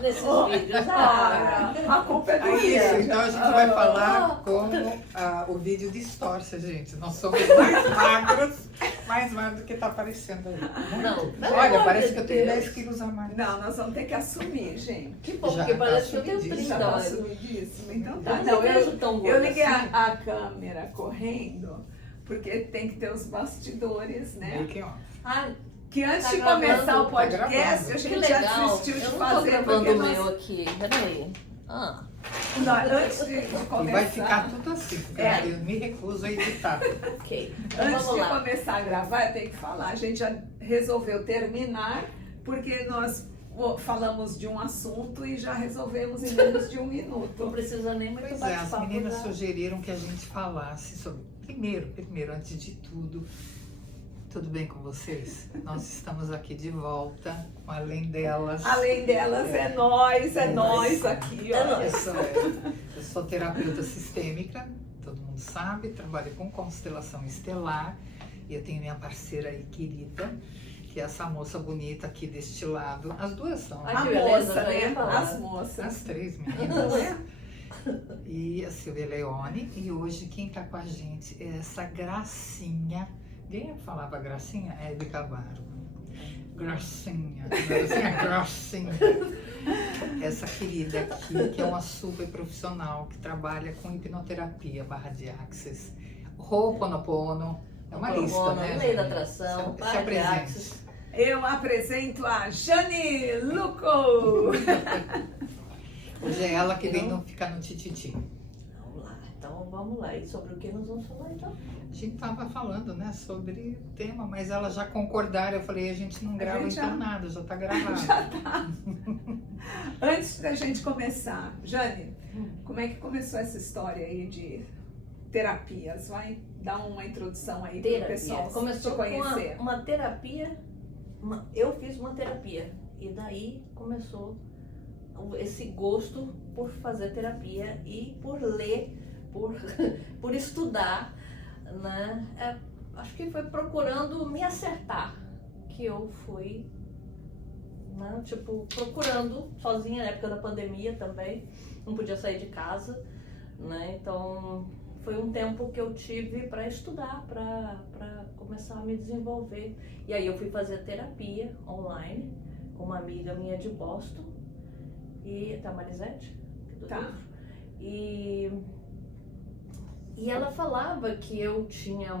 nesses vídeos. A culpa é do Isso, então a gente vai falar como o vídeo distorce, gente. Nós somos mais magros do que tá aparecendo aí. Não, Olha, parece que eu tenho Deus. 10 quilos a mais. Não, nós vamos ter que assumir, gente. Que bom, Já porque tá parece que eu tenho assumidíssimo. 30 Já tá anos. assumidíssimo. Então Eu tá. não Não, vejo tão gorda eu liguei assim. a câmera correndo, porque tem que ter os bastidores, né? Making off. Ah, Que antes Tá de começar gravando? o podcast, Tá a que gente já legal. desistiu de Eu não tô fazer. gravando Porque o nós, meu aqui. Peraí. antes de começar. E vai ficar tudo assim, porque É. eu me recuso a editar. Ok. Então Antes vamos de lá. começar a gravar, eu tenho que falar. A gente já resolveu terminar, porque nós falamos de um assunto e já resolvemos em menos de um Não minuto. precisa nem muito Pois é, as bate-papo, meninas né? sugeriram que a gente falasse sobre. Primeiro, antes de tudo bem com vocês? Nós estamos aqui de volta com Além Delas. Além delas, é nós aqui, É ó. nóis. Eu sou terapeuta sistêmica, todo mundo sabe, trabalho com constelação estelar e eu tenho minha parceira aí querida, que é essa moça bonita aqui deste lado. As duas são, Ai, A que beleza, moça, já ia né? falar. As moças. as três meninas. E a Silvia Leone. E hoje quem tá com a gente é essa gracinha. Quem falava gracinha? É Hebe Camargo. Gracinha. Gracinha. Essa querida aqui, que é uma super profissional, que trabalha com hipnoterapia, barra de axis, Ho'oponopono. É uma lista, né? Lei da gente? atração, Se para de apresente. axis. Eu apresento a Jane Luco. Hoje é ela que vem ficar no tititi. Vamos lá, então vamos lá. E sobre o que nós vamos falar então? A gente tava falando, né, sobre o tema, mas elas já concordaram. Eu falei, a gente não grava gente já- então nada, já tá gravado. Já tá. Antes da gente começar, Jane, como é que começou essa história aí de terapias? Vai dar uma introdução aí para o pessoal Começou te com conhecer. uma terapia. Eu fiz uma terapia e daí começou esse gosto por fazer terapia e por ler, por estudar, né? Acho que foi procurando me acertar que eu fui, né? Tipo, procurando sozinha na época da pandemia também, não podia sair de casa, né? Então foi um tempo que eu tive para estudar, para começar a me desenvolver. E aí eu fui fazer terapia online com uma amiga minha de Boston, e tá, Marisete? Do Tá. livro. E ela falava que eu tinha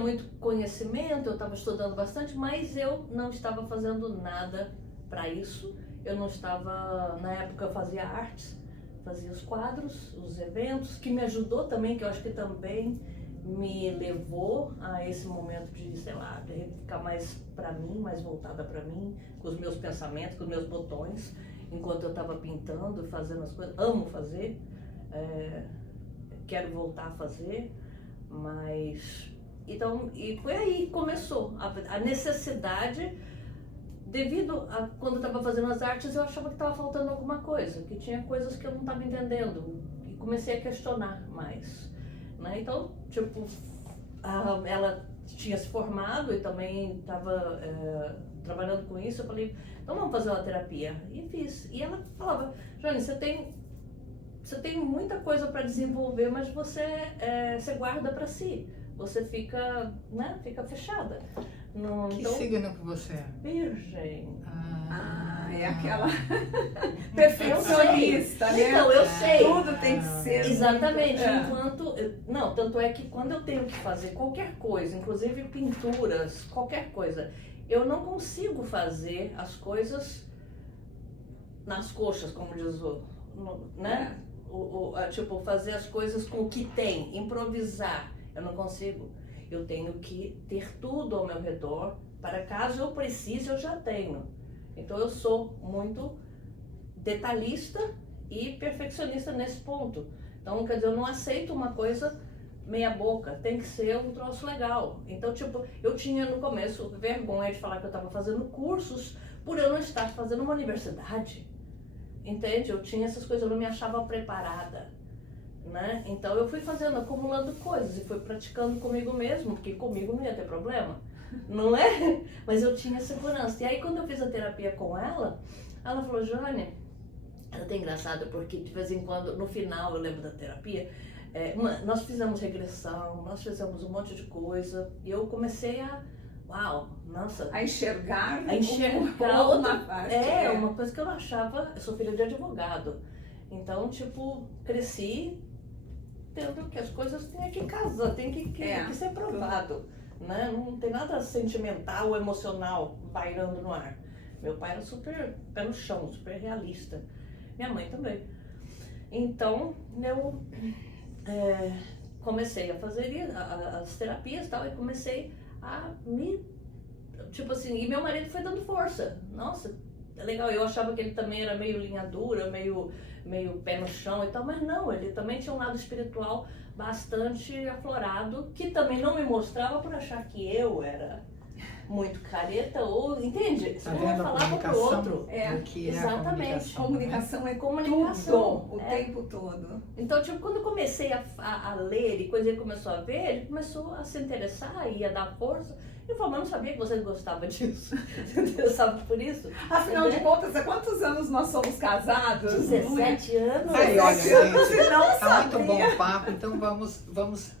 muito conhecimento, eu estava estudando bastante, mas eu não estava fazendo nada para isso. Eu não estava, na época eu fazia artes, fazia os quadros, os eventos, que me ajudou também, que eu acho que também me levou a esse momento de, sei lá, de ficar mais para mim, mais voltada para mim, com os meus pensamentos, com os meus botões, enquanto eu estava pintando, fazendo as coisas. Amo fazer, quero voltar a fazer, mas então, e foi aí que começou a necessidade. Devido a quando eu estava fazendo as artes, eu achava que estava faltando alguma coisa, que tinha coisas que eu não estava entendendo, e comecei a questionar mais, né? Então, tipo, ela tinha se formado e também estava trabalhando com isso. Eu falei, então vamos fazer uma terapia, e fiz. E ela falava, Jane, você tem muita coisa para desenvolver, mas você guarda para si, você fica, né, fica fechada. Não, Que então, signo que você é? Virgem. É aquela perfeccionista, né? Então, eu sei. Tudo tem que ser. Exatamente, muito- não, tanto é que quando eu tenho que fazer qualquer coisa, inclusive pinturas, qualquer coisa, eu não consigo fazer as coisas nas coxas, como diz né? Tipo, fazer as coisas com o que tem, improvisar, eu não consigo. Eu tenho que ter tudo ao meu redor, para caso eu precise, eu já tenho. Então eu sou muito detalhista e perfeccionista nesse ponto. Então, quer dizer, eu não aceito uma coisa meia boca, tem que ser um troço legal. Então, tipo, eu tinha no começo vergonha de falar que eu estava fazendo cursos por eu não estar fazendo uma universidade. Entende? Eu tinha essas coisas, eu não me achava preparada, né? Então eu fui fazendo, acumulando coisas e fui praticando comigo mesmo, porque comigo não ia ter problema. não é? Mas eu tinha segurança. E aí quando eu fiz a terapia com ela falou, Jane, ela é até engraçado porque de vez em quando, no final, eu lembro da terapia, nós fizemos regressão, nós fizemos um monte de coisa e eu comecei a enxergar outra parte. Uma coisa que eu não achava. Eu sou filha de advogado, então tipo cresci tendo que as coisas têm que casar, tem que ser provado, né? Não tem nada sentimental ou emocional pairando no ar. Meu pai era super pé no chão, super realista, minha mãe também. Então eu comecei a fazer as terapias e tal, e comecei a me, tipo assim, e meu marido foi dando força. Nossa, é legal, eu achava que ele também era meio linha dura, meio pé no chão e tal, mas não, ele também tinha um lado espiritual bastante aflorado, que também não me mostrava por achar que eu era muito careta, ou, entende? Tá Um vendo a falava pro comunicação? outro. O que é a Exatamente. Comunicação é Comunicação. tudo, o tempo todo. Então, tipo, quando eu comecei a ler e coisa, ele começou a ver, ele começou a se interessar e a dar força. Ele falou, mas eu não sabia que vocês gostavam disso. Se interessavam por isso. Afinal de contas, há quantos anos nós somos casados? 17 anos. Aí, olha, gente, não tá muito sabia. bom o papo, então vamos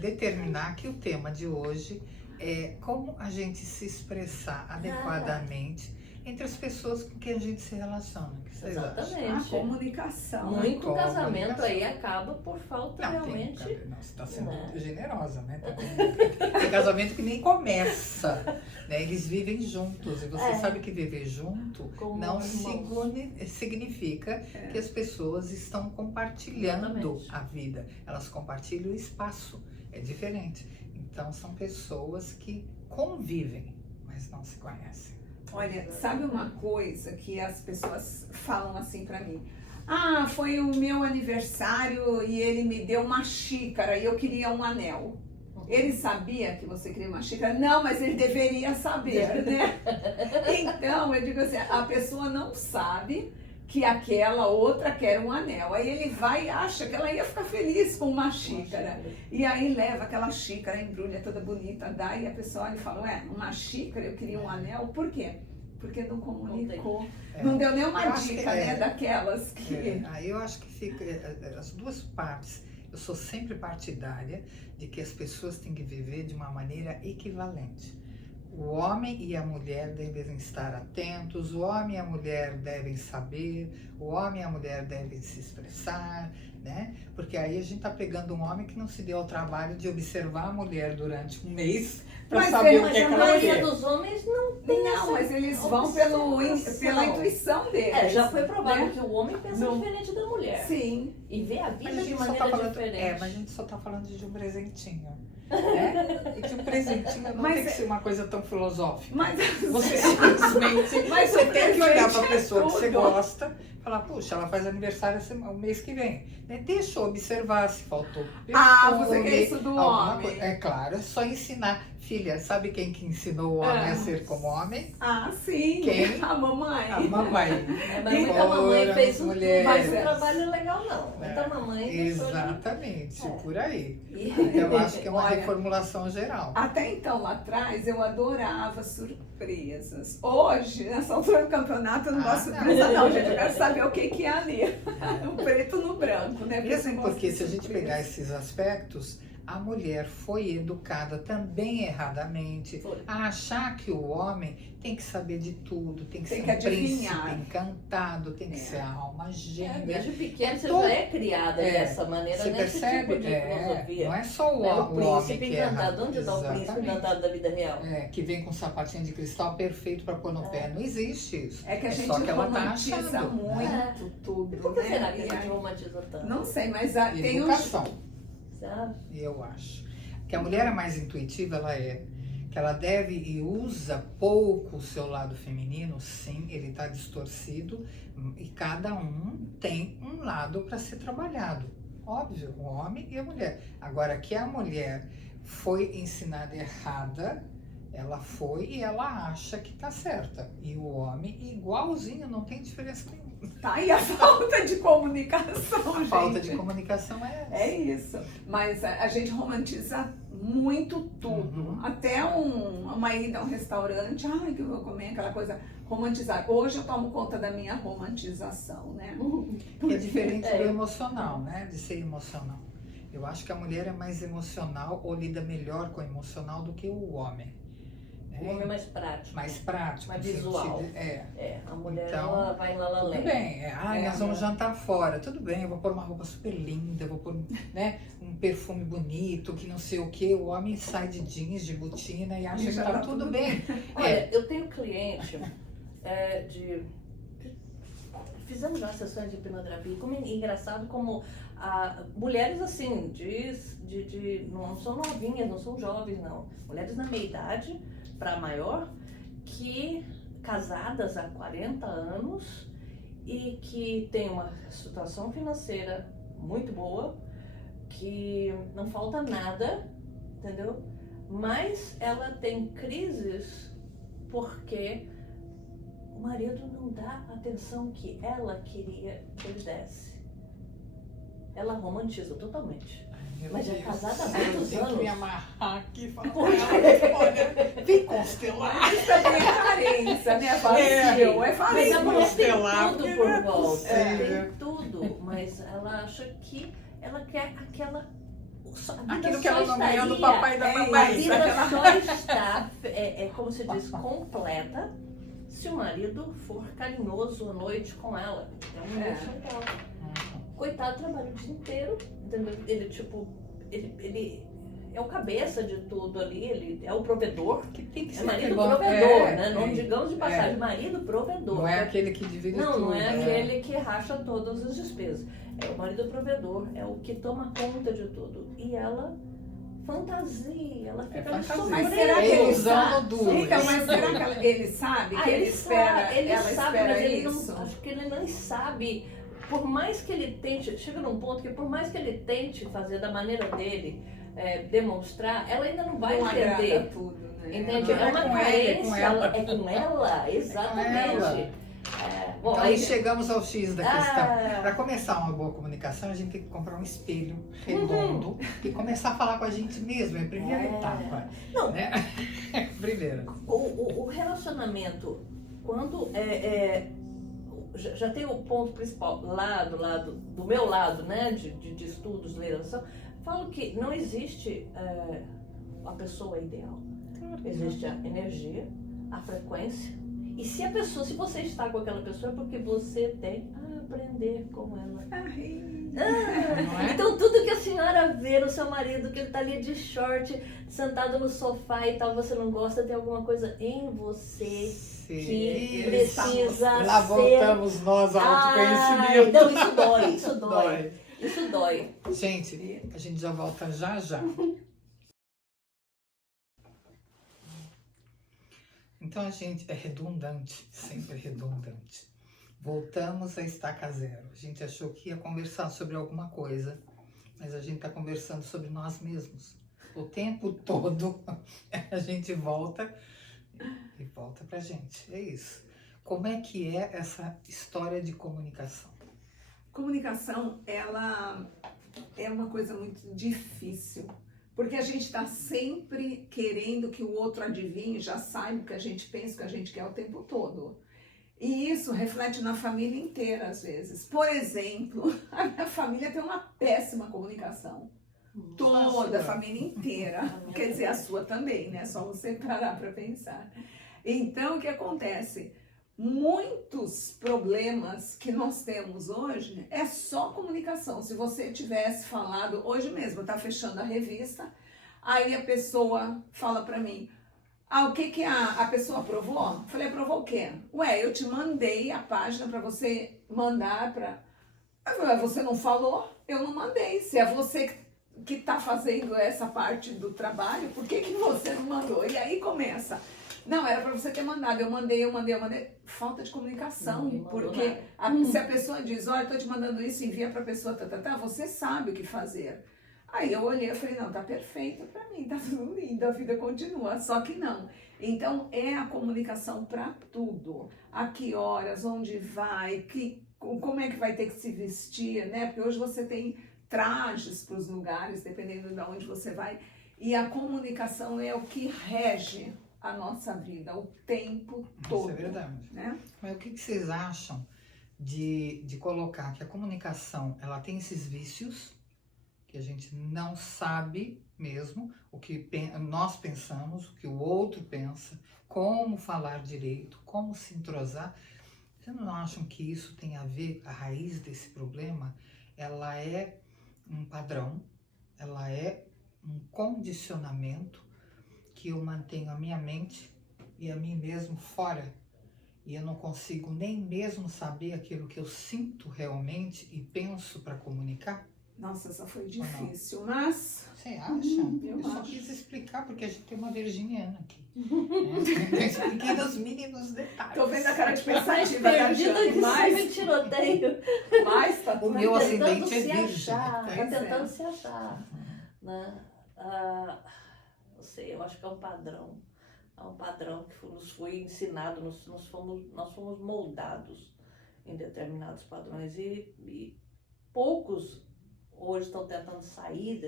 determinar que o tema de hoje é como a gente se expressar adequadamente entre as pessoas com quem a gente se relaciona. O que vocês acham? A Exatamente. comunicação. Muito Como casamento comunicação. aí acaba por falta realmente. Você está sendo Né? generosa, né? Tem casamento que nem começa, né? Eles vivem juntos e você sabe que viver junto Como não irmãos. significa que as pessoas estão compartilhando Exatamente. a vida. Elas compartilham o espaço. É diferente. Então são pessoas que convivem, mas não se conhecem. Olha, sabe uma coisa que as pessoas falam assim pra mim? Ah, foi o meu aniversário e ele me deu uma xícara e eu queria um anel. Ele sabia que você queria uma xícara? Não, mas ele deveria saber, né? Então, eu digo assim, a pessoa não sabe que aquela outra quer um anel. Aí ele vai e acha que ela ia ficar feliz com uma xícara. E aí leva aquela xícara, embrulha toda bonita, dá, e a pessoa olha e fala, uma xícara, eu queria um anel, por quê? Porque não comunicou. Não deu nenhuma dica, né, daquelas que... Aí eu acho que fica as duas partes. Eu sou sempre partidária de que as pessoas têm que viver de uma maneira equivalente. O homem e a mulher devem estar atentos, o homem e a mulher devem saber, o homem e a mulher devem se expressar, né? Porque aí a gente tá pegando um homem que não se deu ao trabalho de observar a mulher durante um mês para saber o que é que a ela maioria quer. dos homens não tem essa mas eles vão observação. pela intuição deles. Já foi provado né? que o homem pensa diferente da mulher. Sim. E vê a vida Mas a de gente só maneira tá falando, diferente. mas a gente só tá falando de um presentinho, né? E que um presentinho não Mas tem que ser uma coisa tão filosófica. Mas Você simplesmente Mas você o tem que olhar para a presente pessoa é que você tudo. gosta e falar, puxa, ela faz aniversário o mês que vem. Né? Deixa eu observar se faltou você quer isso do alguma homem. É claro, é só ensinar. Filha, sabe quem que ensinou o homem a ser como homem? sim. Quem? A mamãe. A mamãe. Mas muita mamãe fez um mulheres. trabalho legal, não. Muita mamãe deixou de- Exatamente, por aí. E- Eu acho que é uma Olha, reformulação geral. Até então, lá atrás, eu adorava surpresas. Hoje, nessa altura do campeonato, eu não gosto de surpresa, não, gente. Eu quero saber o que é ali. O preto no branco, né? Mesmo eu porque gosto se a de gente surpresa. pegar esses aspectos, a mulher foi educada também erradamente Foi. a achar que o homem tem que saber de tudo, tem que Tem ser que um príncipe adivinhar. encantado, tem que ser a alma gêmea. Desde pequeno você Todo- já é criada dessa maneira, Você nesse percebe? tipo de filosofia. Não é só o Né? O homem príncipe que é encantado. errado. Onde está o príncipe Exatamente. encantado da vida real? Que vem com um sapatinho de cristal perfeito para pôr no pé. Não existe isso. É que a gente só que ela tá romantiza achando, muito tudo, E por que né? será que a E gente aí- romantiza tanto? Não sei, mas E tem educação. Sabe? Eu acho. Que a mulher é mais intuitiva, ela é. Que ela deve e usa pouco o seu lado feminino, sim, ele está distorcido e cada um tem um lado para ser trabalhado. Óbvio, o homem e a mulher. Agora, que a mulher foi ensinada errada, ela foi e ela acha que tá certa. E o homem, igualzinho, não tem diferença nenhuma. Tá aí a falta de comunicação, A gente. falta de comunicação é essa. É isso. Mas a gente romantiza muito tudo. Até uma ida a um restaurante, ai, que eu vou comer aquela coisa romantizada. Hoje eu tomo conta da minha romantização, né? Que é diferente do emocional, né? De ser emocional. Eu acho que a mulher é mais emocional ou lida melhor com o emocional do que o homem. O homem é mais prático. Mais prático. Mais no visual. sentido- A mulher Então, ela vai lá Tudo lém. bem, nós vamos jantar fora, tudo bem, eu vou pôr uma roupa super linda, eu vou pôr, né, um perfume bonito, que não sei o que, o homem sai de jeans, de botina e acha que já tá tá tudo tudo bem. Olha, eu tenho cliente fizemos já sessões de hipnoterapia, como é engraçado como mulheres assim, não são novinhas, não são jovens não, mulheres na meia idade para maior, que casadas há 40 anos e que tem uma situação financeira muito boa, que não falta nada, entendeu? Mas ela tem crises porque o marido não dá a atenção que ela queria que ele desse. Ela romantiza totalmente. Mas é casada há muitos Eu tenho que me anos. amarrar aqui e falar, Por quê? vem constelar. Isso também é carência, né? Vazio, é Mas a vazio. mulher tem constelar, tudo porque por não é volta. possível. Tem tudo. Mas ela acha que ela quer aquela. A vida Aquilo que só ela não ganhou do estaria- papai e da É, A mamãe. vida só está, como se diz, completa se o marido for carinhoso à noite com ela. É uma emoção dela. Coitado, trabalha o dia inteiro, entendeu? Ele é o cabeça de tudo ali, ele é o provedor. Que tem que É ser marido bom. provedor, né? Não digamos de passagem, marido provedor. Não é aquele que divide Não, tudo. não é aquele que racha todas as despesas. É o marido provedor, é o que toma conta de tudo. E ela fantasia, ela fica ali fantasia. sofrendo. Mas será que Ele ele usando sabe? duro. Então, mas será que ele sabe que ele espera, ele ela sabe, espera mas ele isso? não, acho que ele não sabe. Por mais que ele tente, chega num ponto que por mais que ele tente fazer da maneira dele, demonstrar, ela ainda não vai Não agrada entender. tudo, né? Entende? Não, É é uma com ele, é com carência, ela. é com ela, exatamente. Bom, Então, aí chegamos ao X da questão. Ah. Para começar uma boa comunicação, a gente tem que comprar um espelho redondo e começar a falar com a gente mesmo. É a primeira etapa. Não. Né? Primeiro. O relacionamento, quando já tem o ponto principal do meu lado, né, de estudos, leiração, falo que não existe a pessoa ideal. Existe a energia, a frequência. E se você está com aquela pessoa é porque você tem a aprender com ela. Não é? Então tudo que a senhora vê no seu marido, que ele tá ali de short, sentado no sofá e tal, você não gosta, tem alguma coisa em você que precisa Lá ser... voltamos nós ao Ai, autoconhecimento. não, isso dói. Isso dói. Gente, a gente já volta já. Então a gente é redundante, sempre redundante. Voltamos a estaca zero. A gente achou que ia conversar sobre alguma coisa, mas a gente está conversando sobre nós mesmos. O tempo todo a gente volta e volta pra gente. É isso. Como é que é essa história de comunicação? Comunicação, ela é uma coisa muito difícil, porque a gente está sempre querendo que o outro adivinhe, já saiba o que a gente pensa, o que a gente quer o tempo todo. E isso reflete na família inteira, às vezes. Por exemplo, a minha família tem uma péssima comunicação. Toda a família inteira. Quer dizer, a sua também, né? Só você parar para pensar. Então, o que acontece? Muitos problemas que nós temos hoje é só comunicação. Se você tivesse falado, hoje mesmo, tá fechando a revista, aí a pessoa fala para mim, o que a pessoa aprovou? Falei, aprovou o quê? Ué, eu te mandei a página para você mandar para... Você não falou? Eu não mandei. Se é você que tá fazendo essa parte do trabalho, por que você não mandou? E aí começa... Não, era para você ter mandado, eu mandei. Falta de comunicação, porque se a pessoa diz, olha, eu tô te mandando isso, envia para a pessoa, você sabe o que fazer. Aí eu olhei e falei, não, tá perfeito para mim, tá tudo lindo, a vida continua, só que não. Então é a comunicação para tudo, a que horas, onde vai, como é que vai ter que se vestir, né? Porque hoje você tem trajes para os lugares, dependendo de onde você vai. E a comunicação é o que rege a nossa vida o tempo todo. Isso é verdade. Né? Mas o que vocês acham de colocar que a comunicação, ela tem esses vícios, que a gente não sabe mesmo o que nós pensamos, o que o outro pensa, como falar direito, como se entrosar. Vocês não acham que isso tem a ver, a raiz desse problema, ela é um padrão, ela é um condicionamento que eu mantenho a minha mente e a mim mesmo fora, e eu não consigo nem mesmo saber aquilo que eu sinto realmente e penso para comunicar? Nossa, essa foi difícil, mas... Você acha? Eu só acho. quis explicar, porque a gente tem uma virginiana aqui. Eu expliquei nos mínimos detalhes. Tô vendo a cara de Mais pensativa da perdida Jane, que mas, sempre tiroteio. mas tá O tudo meu bem. ascendente é se virgem. achar, Pois tá é. tentando se achar. Né? Não sei, eu acho que é um padrão. É um padrão que nos foi ensinado, nós fomos moldados em determinados padrões. E poucos hoje estão tentando sair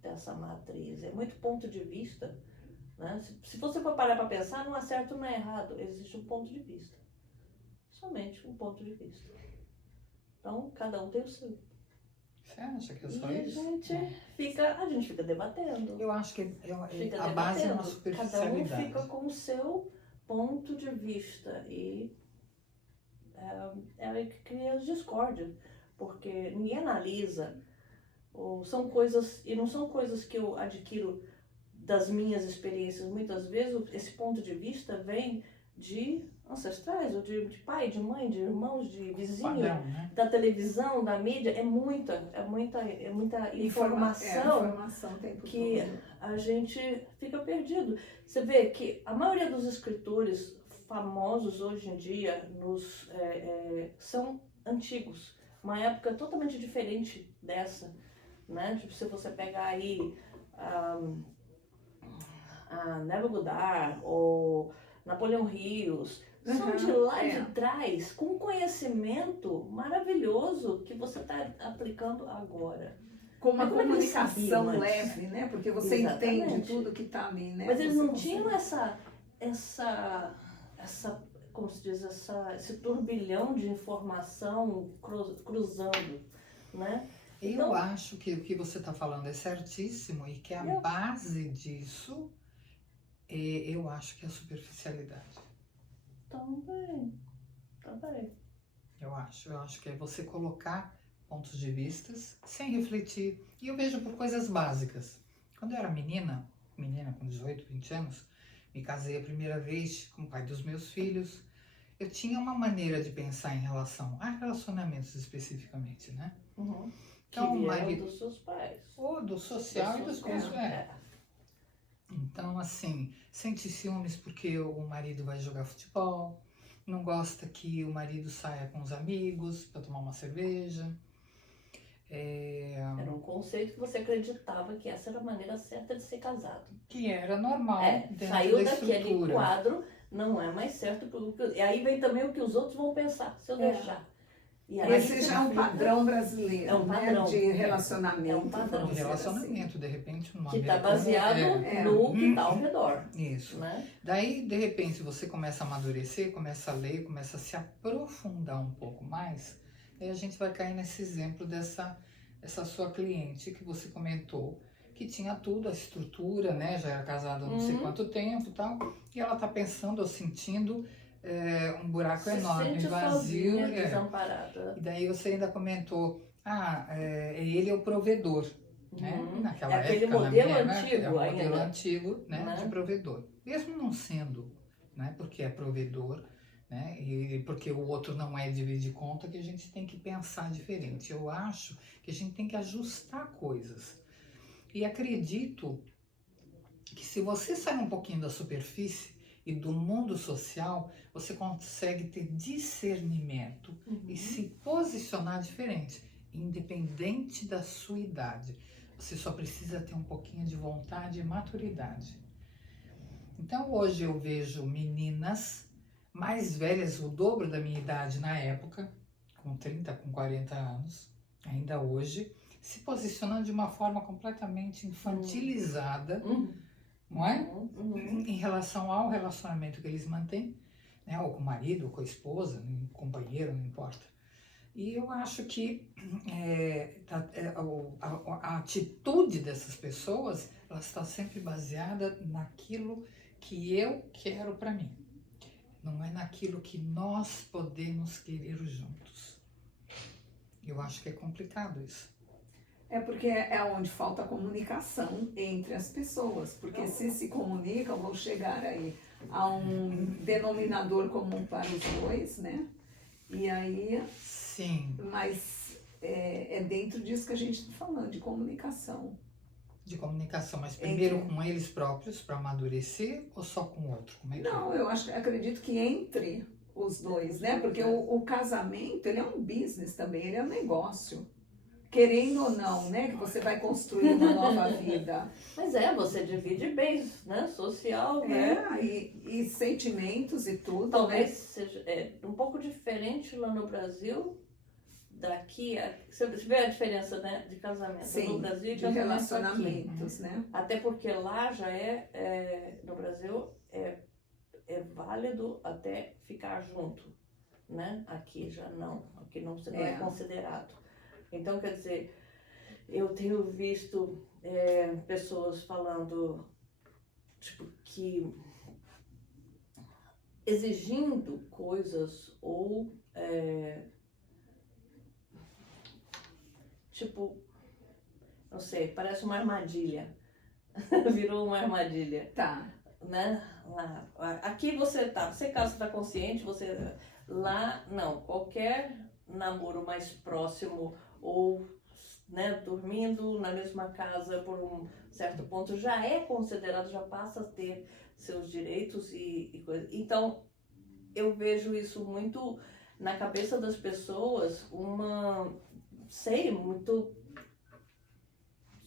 dessa matriz. É muito ponto de vista. Né? Se você for parar para pensar, não há certo não é errado. Existe um ponto de vista. Somente um ponto de vista. Então, cada um tem o seu. Você acha que é só E isso? a gente fica debatendo. Eu acho que Fica a base é uma debatendo. Cada um superficialidade. fica com o seu ponto de vista. E é aí que cria as discórdias. Porque ninguém analisa. São coisas, e não são coisas que eu adquiro das minhas experiências. Muitas vezes esse ponto de vista vem de ancestrais, ou de pai, de mãe, de irmãos, de vizinho, Padrão, né? da televisão, da mídia. É muita informação Informação o tempo que todo. a gente fica perdido. Você vê que a maioria dos escritores famosos hoje em dia são antigos. Uma época totalmente diferente dessa, né? Tipo, se você pegar aí a Neville Goddard ou Napoleão Rios, são de lá de trás, com conhecimento maravilhoso que você está aplicando agora. Com uma Mas como é que eles comunicação sabiam antes? leve, né? Porque você Exatamente. entende tudo que tá ali, né? Mas eles Você não consegue- tinham essa como se diz, esse turbilhão de informação cruzando, né? Eu Então- acho que o que você está falando é certíssimo e que a base disso, eu acho que é a superficialidade. Também. Eu acho que é você colocar pontos de vistas sem refletir. E eu vejo por coisas básicas. Quando eu era menina com 18, 20 anos, me casei a primeira vez com o pai dos meus filhos. Eu tinha uma maneira de pensar em relação a relacionamentos especificamente, né? Uhum. Então, Que o vieram marido, dos seus pais. ou do social e dos seus coisas. Então, assim, sente ciúmes porque o marido vai jogar futebol, não gosta que o marido saia com os amigos para tomar uma cerveja. Era um conceito que você acreditava que essa era a maneira certa de ser casado. Que era normal dentro Saiu da daquele estrutura. quadro, não é mais certo. E aí vem também o que os outros vão pensar, se eu deixar. E aí Esse já é um fica- padrão brasileiro, É um padrão. né? De relacionamento. É um padrão. vamos De dizer relacionamento, de repente, numa que está americana, baseado no que está ao redor. Isso. Né? Daí, de repente, você começa a amadurecer, começa a ler, começa a se aprofundar um pouco mais. E a gente vai cair nesse exemplo dessa sua cliente que você comentou, que tinha tudo, a estrutura, né? Já era casada há não sei quanto tempo e tal. E ela tá pensando ou sentindo um buraco Se enorme, sente vazio. sozinha, desamparada. E daí você ainda comentou, ele é o provedor. Né? Uhum. Naquela É aquele época, modelo na minha, antigo é um modelo ainda. antigo, né, Né? de provedor. Mesmo não sendo, né, porque é provedor, né, e porque o outro não é dividir conta, que a gente tem que pensar diferente. Eu acho que a gente tem que ajustar coisas. E acredito que se você sair um pouquinho da superfície e do mundo social, você consegue ter discernimento e se posicionar diferente, independente da sua idade. Você só precisa ter um pouquinho de vontade e maturidade. Então hoje eu vejo meninas mais velhas, o dobro da minha idade na época, com 30, com 40 anos, ainda hoje, se posicionando de uma forma completamente infantilizada, Uhum. não é? Uhum. Em relação ao relacionamento que eles mantêm, né? Ou com o marido, ou com a esposa, com o companheiro, não importa. E eu acho que a atitude dessas pessoas, ela está sempre baseada naquilo que eu quero para mim. Não é naquilo que nós podemos querer juntos. Eu acho que é complicado isso. É porque é onde falta comunicação entre as pessoas, porque se comunicam, vão chegar aí a um denominador comum para os dois, né? E aí, Sim, mas é dentro disso que a gente está falando, de comunicação. de comunicação, mas primeiro com eles próprios para amadurecer ou só com o outro? Como é que Não, eu acredito que entre os dois, né? Porque o casamento, ele é um business também, ele é um negócio. Querendo ou não, né? Que você vai construir uma nova vida. Mas você divide bens, né? Social, né? E sentimentos e tudo, Talvez né? seja um pouco diferente lá no Brasil, daqui a... Você vê a diferença, né, de casamento Sim, no Brasil e de casamento aqui. relacionamentos, né? Até porque lá já no Brasil, é válido até ficar junto, né? Aqui já não, aqui não, não é considerado. Então, quer dizer, eu tenho visto pessoas falando, tipo, que exigindo coisas ou, tipo, não sei, parece uma armadilha. Virou uma armadilha. Tá. Né? Lá, aqui você caso está consciente, lá não, qualquer namoro mais próximo ou, né, dormindo na mesma casa por um certo ponto já é considerado, já passa a ter seus direitos e coisas. Então eu vejo isso muito na cabeça das pessoas, muito,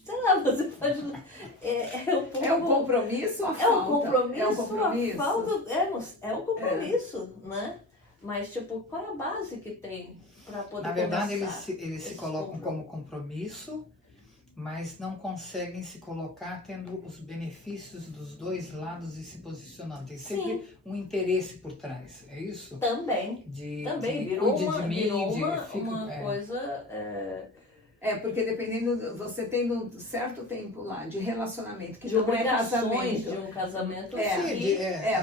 sei lá, você pode. É o compromisso ou a falta? É o compromisso, É o compromisso? a falta, é o compromisso, né? Mas, tipo, qual é a base que tem para poder Na verdade, começar eles se esse colocam como compromisso, mas não conseguem se colocar tendo os benefícios dos dois lados e se posicionando. Tem sempre um interesse por trás, é isso? Também De virou cuide uma, de mim, virou de uma, fico, uma coisa... Porque dependendo, você tendo um certo tempo lá de relacionamento, que de não é obrigações casamento. de um casamento.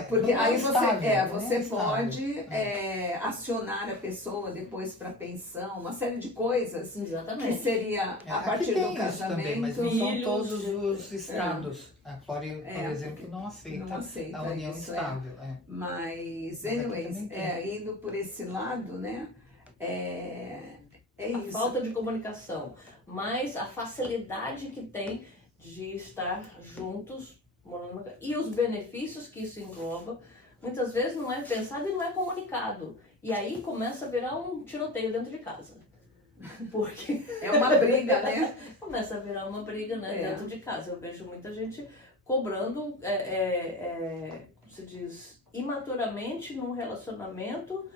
Porque não aí é você, estável, você não é pode estável. acionar a pessoa depois para pensão, uma série de coisas que Exatamente. seria a Aqui partir tem do isso também, mas casamento. não são filhos, todos os estados. A Flórida, por exemplo, não Não aceita aceita a união isso, estável. Mas, aqui anyways, também tem. indo por esse lado, né? É A isso. falta de comunicação, mas a facilidade que tem de estar juntos, morando e os benefícios que isso engloba, muitas vezes não é pensado e não é comunicado. E aí começa a virar um tiroteio dentro de casa. Porque É uma briga, né? começa a virar uma briga, né, dentro de casa. Eu vejo muita gente cobrando, como se diz, imaturamente num relacionamento,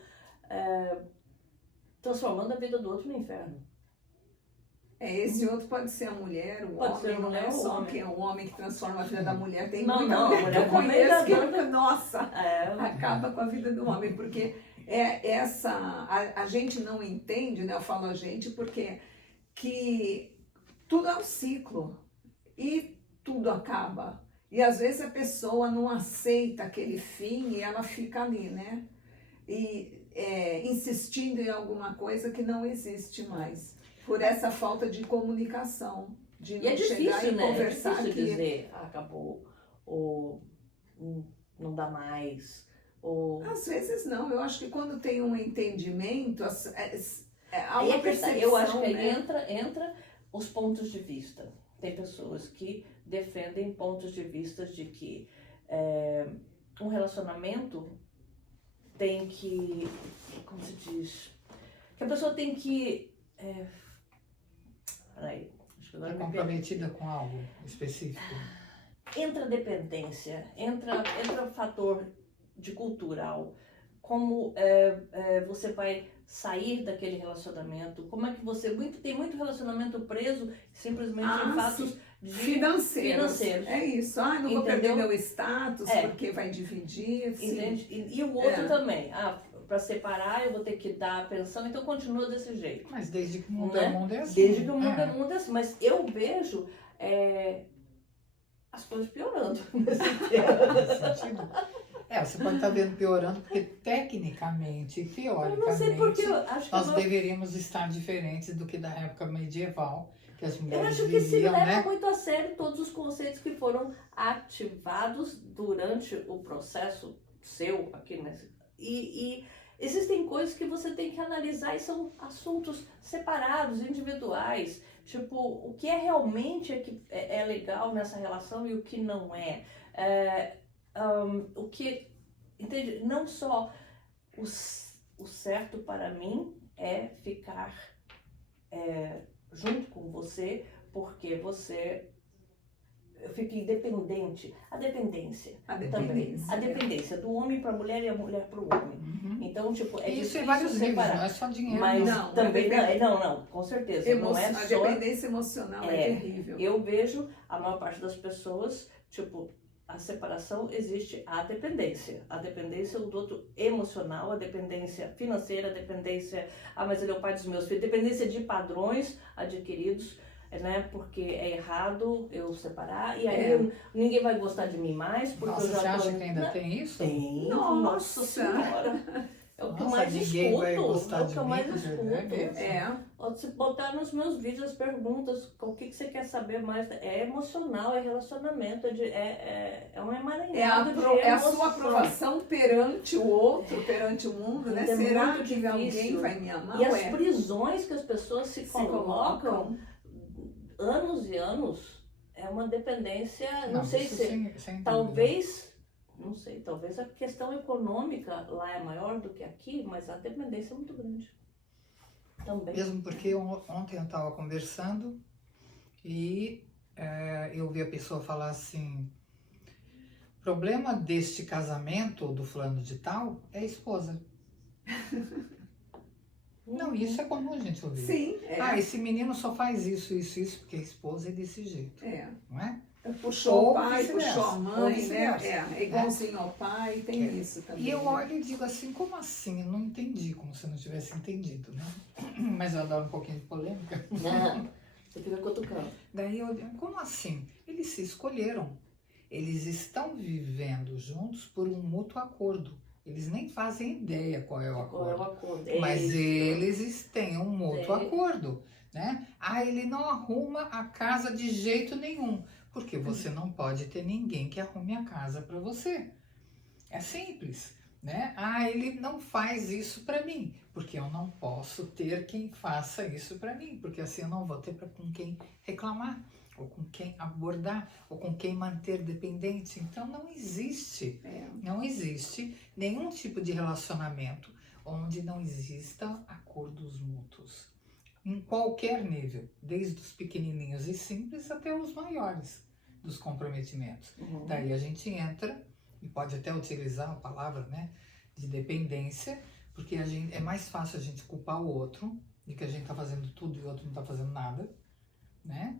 transformando a vida do outro no inferno. Esse outro pode ser a mulher, o Pode homem, ser a não mulher é ou o só homem. que é o homem que transforma a vida da mulher. Tem Não, muita não, a mulher que mulher eu também conheço que, dá nossa, É, acaba com a vida do homem, porque a gente não entende, né? Eu falo a gente porque que tudo é um ciclo e tudo acaba. E às vezes a pessoa não aceita aquele fim e ela fica ali, né? E insistindo em alguma coisa que não existe mais. Por essa falta de comunicação, de e é não chegar difícil, e né? conversar É difícil que dizer, acabou, ou não dá mais, ou... às vezes não. Eu acho que quando tem um entendimento, há Aí uma é que percepção, eu acho que aí né? entra os pontos de vista. Tem pessoas que defendem pontos de vista de que um relacionamento tem que, como se diz, que a pessoa tem que, peraí, acho que agora É me perdi. comprometida com algo específico. Entra dependência, entra fator de cultural. como você vai sair daquele relacionamento, como é que você... tem muito relacionamento preso simplesmente em fatos financeiros. É isso. Ah, não vou perder meu status porque vai dividir. Entende? E o outro também. Para separar eu vou ter que dar a pensão, então continua desse jeito. Mas desde que o mundo é mundo é assim. Desde que o mundo é assim. Mas eu vejo as coisas piorando nesse sentido. Você pode estar vendo piorando, porque tecnicamente e teoricamente eu não sei porque acho que nós deveríamos estar diferentes do que da época medieval, que as mulheres eu acho que viviam, se leva muito a sério todos os conceitos que foram ativados durante o processo seu aqui nesse... E existem coisas que você tem que analisar e são assuntos separados, individuais. Tipo, o que é realmente é legal nessa relação e o que não é. O que, entende? Não só o certo para mim é ficar junto com você porque você fica independente. A dependência também. A dependência do homem para a mulher e a mulher para o homem. Então, tipo, isso em vários níveis, não é só dinheiro. Mas não. Também não, com certeza. Não é a só... dependência emocional é terrível. Eu vejo a maior parte das pessoas, tipo, a separação existe a dependência do outro emocional, a dependência financeira, a dependência, mas ele é o pai dos meus filhos, dependência de padrões adquiridos, né? Porque é errado eu separar e aí ninguém vai gostar de mim mais porque Nossa, eu já você acha que ainda tem isso? Tem. Nossa Senhora. É o que eu mais ninguém escuto. Vai gostar é o que eu mais escuto. Se botar nos meus vídeos as perguntas, o que você quer saber mais? É emocional, é relacionamento, é um emaranhado de emoção. É a sua aprovação perante o outro, perante o mundo, né? Será que alguém vai me amar? E as prisões que as pessoas se colocam anos e anos, é uma dependência, não sei se... talvez... Não sei, talvez a questão econômica lá é maior do que aqui, mas a dependência é muito grande. Também. Mesmo porque ontem eu estava conversando e eu vi a pessoa falar assim, problema deste casamento do fulano de tal é a esposa. Não, isso é comum a gente ouvir. Sim. Esse menino só faz isso porque a esposa é desse jeito. Não é? Puxou o pai, puxou a mãe, né? É igualzinho ao pai, tem isso também. E eu olho e digo assim, como assim? Eu não entendi, como se eu não tivesse entendido, né? Mas eu adoro um pouquinho de polêmica. Não, você fica cutucando. Daí eu digo, como assim? Eles se escolheram. Eles estão vivendo juntos por um mútuo acordo. Eles nem fazem ideia qual é o acordo. Mas eles têm um mútuo acordo, né? Ele não arruma a casa de jeito nenhum. Porque você não pode ter ninguém que arrume a casa para você. É simples, né? Ele não faz isso para mim, porque eu não posso ter quem faça isso para mim, porque assim eu não vou ter com quem reclamar, ou com quem abordar, ou com quem manter dependente. Então não existe nenhum tipo de relacionamento onde não exista acordos mútuos. Em qualquer nível, desde os pequenininhos e simples até os maiores dos comprometimentos. Daí a gente entra, e pode até utilizar a palavra, né, de dependência, porque é mais fácil a gente culpar o outro, de que a gente tá fazendo tudo e o outro não tá fazendo nada, né,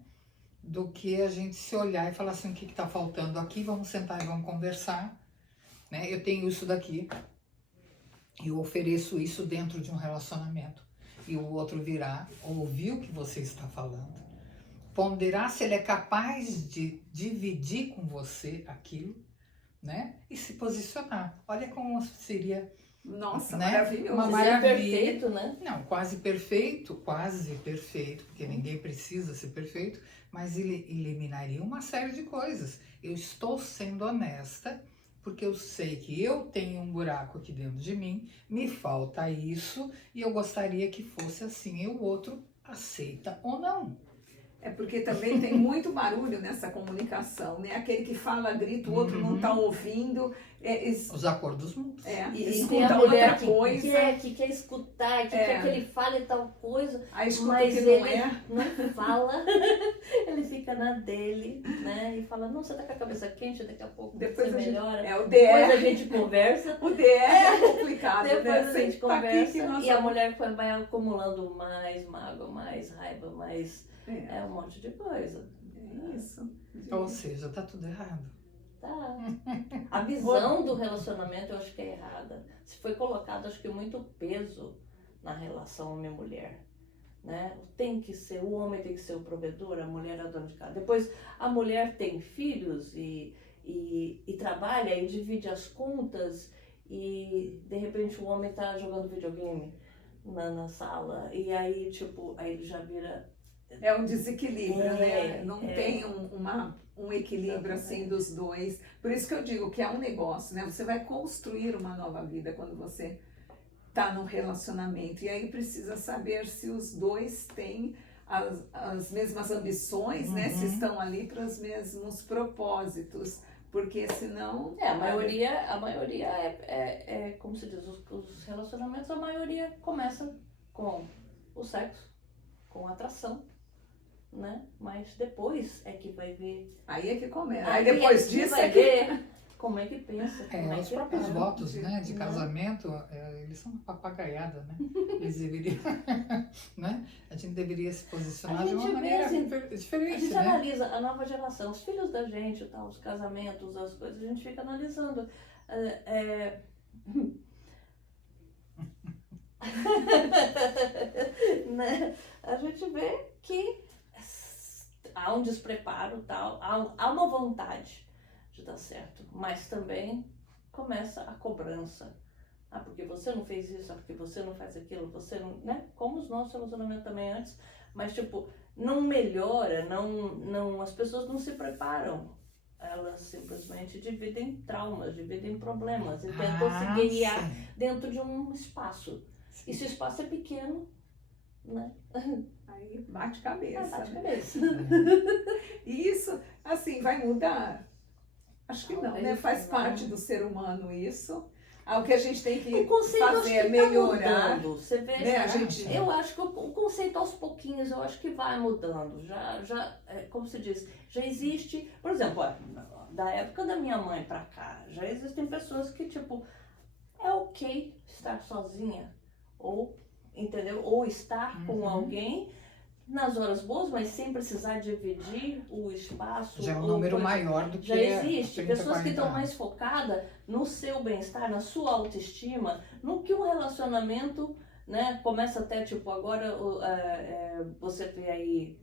do que a gente se olhar e falar assim, o que tá faltando aqui, vamos sentar e vamos conversar, né, eu tenho isso daqui, eu ofereço isso dentro de um relacionamento, e o outro virá, ouvir o que você está falando, ponderar se ele é capaz de dividir com você aquilo, né? E se posicionar. Olha como seria... Nossa, né? maravilhoso. Uma maravilha. Perfeito, né? Não, quase perfeito, porque ninguém precisa ser perfeito, mas ele eliminaria uma série de coisas. Eu estou sendo honesta, porque eu sei que eu tenho um buraco aqui dentro de mim, me falta isso, e eu gostaria que fosse assim, e o outro aceita ou não. É porque também tem muito barulho nessa comunicação, né? Aquele que fala, grita, o outro não está ouvindo. Os acordos mudos. E Escuta tem a outra mulher coisa. que quer escutar, que quer que ele fale tal coisa, Aí escuta mas que ele não é. não fala, ele fica na dele, né? E fala, não, você tá com a cabeça quente, daqui a pouco Depois você a gente- melhora. É o Depois a DR. gente conversa. O DR é complicado, Depois né? a gente Tá aqui conversa que nós e a vamos- mulher vai acumulando mais mágoa, mais raiva, mais É, um monte de coisa. é isso. Ou seja, tá tudo errado. Tá. A visão do relacionamento eu acho que é errada. Se foi colocado, acho que muito peso na relação homem-mulher. Né? Tem que ser, o homem tem que ser o provedor, a mulher é a dona de casa. Depois a mulher tem filhos e trabalha e divide as contas e de repente o homem tá jogando videogame na sala e aí tipo, aí ele já vira. É um desequilíbrio, né? É, Não é. tem um equilíbrio assim dos dois. Por isso que eu digo que é um negócio, né? Você vai construir uma nova vida quando você está num relacionamento. E aí precisa saber se os dois têm as mesmas ambições, né? Se estão ali para os mesmos propósitos. Porque senão... A maioria é como se diz, os relacionamentos, a maioria começa com o sexo, com a atração. Né? Mas depois é que vai ver. Aí é que começa. Aí depois disso vai é que... ver como é que pensa. Como é Os que próprios fala. votos, né, de Né? casamento, eles são uma papagaiada, né? Eles deveriam, né? A gente deveria se posicionar A de uma gente vê, maneira assim, A diferente, gente né? analisa a nova geração, os filhos da gente, tal, os casamentos, as coisas, a gente fica analisando. Né? A gente vê que há um despreparo, tal, há uma vontade de dar certo, mas também começa a cobrança. Ah, porque você não fez isso, ah, porque você não faz aquilo, você não, né? Como os nossos relacionamentos também antes, mas tipo, não melhora, não, as pessoas não se preparam. Elas simplesmente dividem traumas, dividem problemas e tentam se guiar sim. dentro de um espaço. E se o espaço é pequeno, né? Aí bate cabeça. Bate né? cabeça. E isso, assim, vai mudar? Acho que não, né? Talvez Faz não. parte do ser humano isso. O que a gente tem que O conceito acho fazer que é tá melhorar. mudando. Você vê, né? A já- gente- eu acho que o conceito aos pouquinhos, eu acho que vai mudando. Como se diz, já existe, por exemplo, ó, da época da minha mãe pra cá, já existem pessoas que, tipo, é ok estar sozinha, ou, entendeu? Ou estar com alguém nas horas boas, mas sem precisar dividir o espaço. Já é um ou número coisa. maior do que Já existe 30, pessoas que estão 40 mais focadas no seu bem-estar, na sua autoestima, no que um relacionamento, né, começa até tipo agora você vê aí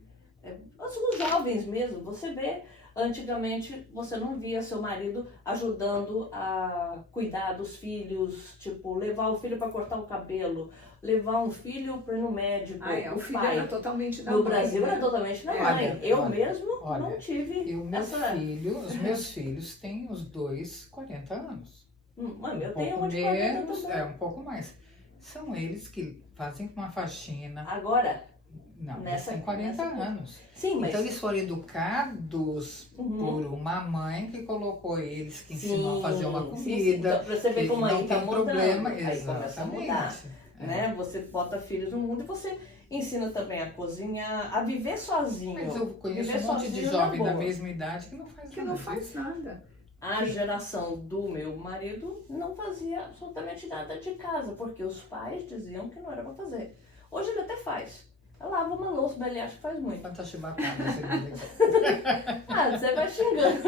os jovens mesmo, você vê antigamente você não via seu marido ajudando a cuidar dos filhos, tipo levar o filho para cortar o cabelo, levar um filho para ir no médico, O o filho pai. era totalmente da No mãe, Brasil né? era totalmente da É, mãe. Eu olha, mesmo olha, não tive Os meus filhos têm os dois 40 anos. Mas eu Um tenho pouco uma de 40 menos, também. um pouco mais. São eles que fazem uma faxina. Agora, Não, eles nessa- têm 40 nessa- anos. sim, mas... Então eles foram educados Uhum. por uma mãe que colocou eles, que ensinou a fazer uma Sim, comida. Então, pra você ver que como aí não tá tem mudando. problema. Aí começa a mudar, Exatamente. né? Você bota filhos no mundo e você ensina também a cozinhar, a viver sozinho. Mas eu conheço Viver um monte de sozinho jovem na da boa. mesma idade que não faz Que nada não disso. faz nada. A geração do meu marido não fazia absolutamente nada de casa, porque os pais diziam que não era pra fazer. Hoje ele até faz. Lava uma louça, mas ele acha que faz muito. Quantas chibatadas você me deu? Você vai xingando.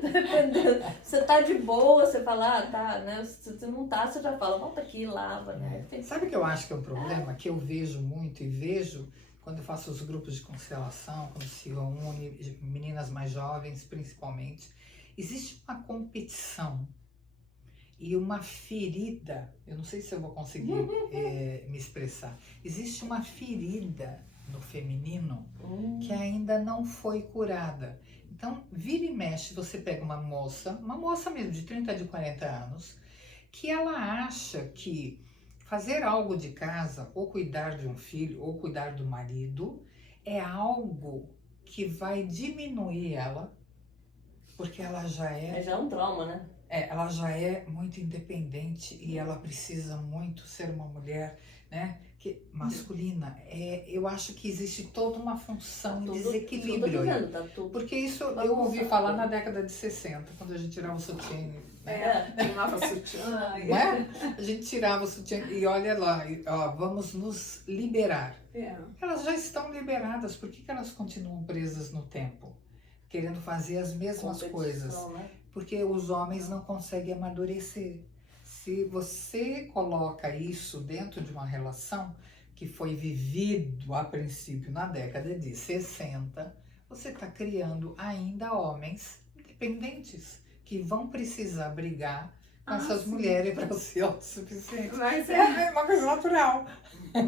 Dependendo. Você tá de boa, você fala, tá, né? Se você não tá, você já fala, volta aqui, lava, né? Sabe o que eu acho que é um problema? Que eu vejo muito e vejo quando eu faço os grupos de constelação, quando se reúne meninas mais jovens, principalmente. Existe uma competição e uma ferida. Eu não sei se eu vou conseguir me expressar. Existe uma ferida no feminino que ainda não foi curada. Então, vira e mexe, você pega uma moça mesmo de 30 de 40 anos, que ela acha que fazer algo de casa, ou cuidar de um filho, ou cuidar do marido, é algo que vai diminuir ela, porque ela já É já um trauma, né? ela já é muito independente e ela precisa muito ser uma mulher, né, masculina. Eu acho que existe toda uma função em desequilíbrio aí. Tá tudo. Porque isso eu ouvi falar na década de 60, quando a gente tirava o sutiã, né? Tomava sutiã. Não é? A gente tirava o sutiã e olha lá, ó, vamos nos liberar. Elas já estão liberadas, por que elas continuam presas no tempo? Querendo fazer as mesmas coisas. Né? Porque os homens não conseguem amadurecer. Se você coloca isso dentro de uma relação que foi vivido a princípio na década de 60, você está criando ainda homens independentes que vão precisar brigar com essas mulheres para ser autossuficientes. Mas É uma coisa natural.